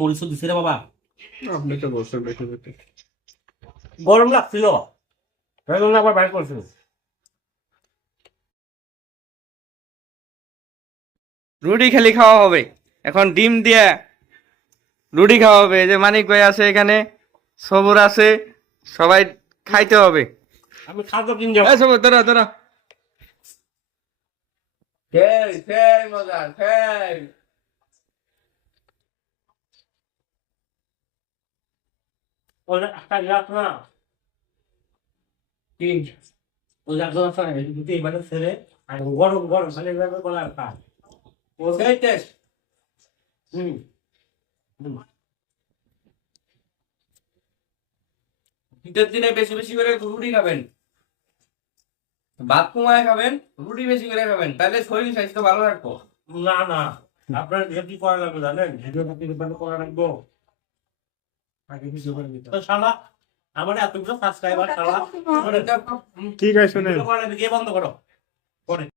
মরিচ দিছে রে বাবা। বেশি বেশি গরম লাগছিল আবার বাইর করছিল। রুটি খালি খাওয়া হবে। এখন ডিম দিয়ে রুটি খাওয়া হবে। যে মানিক ভাই আছে এখানে সবর আছে সবাই খাইতে হবে। আমি খাদ্য কিন যাব। এই সবর তোরা তোরা সেই সেই মজা ওটা একটা গ্লাস না তিন ওই একজন আছে না দুটো এবারে ছেড়ে আর গরম গরম মানে এভাবে বলার কাজ সেই টেস্ট হুম হুম শীতের দিনে বেশি বেশি করে রুটি খাবেন ভাত কমায় খাবেন রুটি বেশি করে খাবেন তাহলে শরীর স্বাস্থ্য ভালো রাখব না না আপনার কি করা লাগবে জানেন ভিডিও করা রাখব আমার এতগুলো সাবস্ক্রাইবার শালা আমার ঠিক আছে বন্ধ করো। পরে।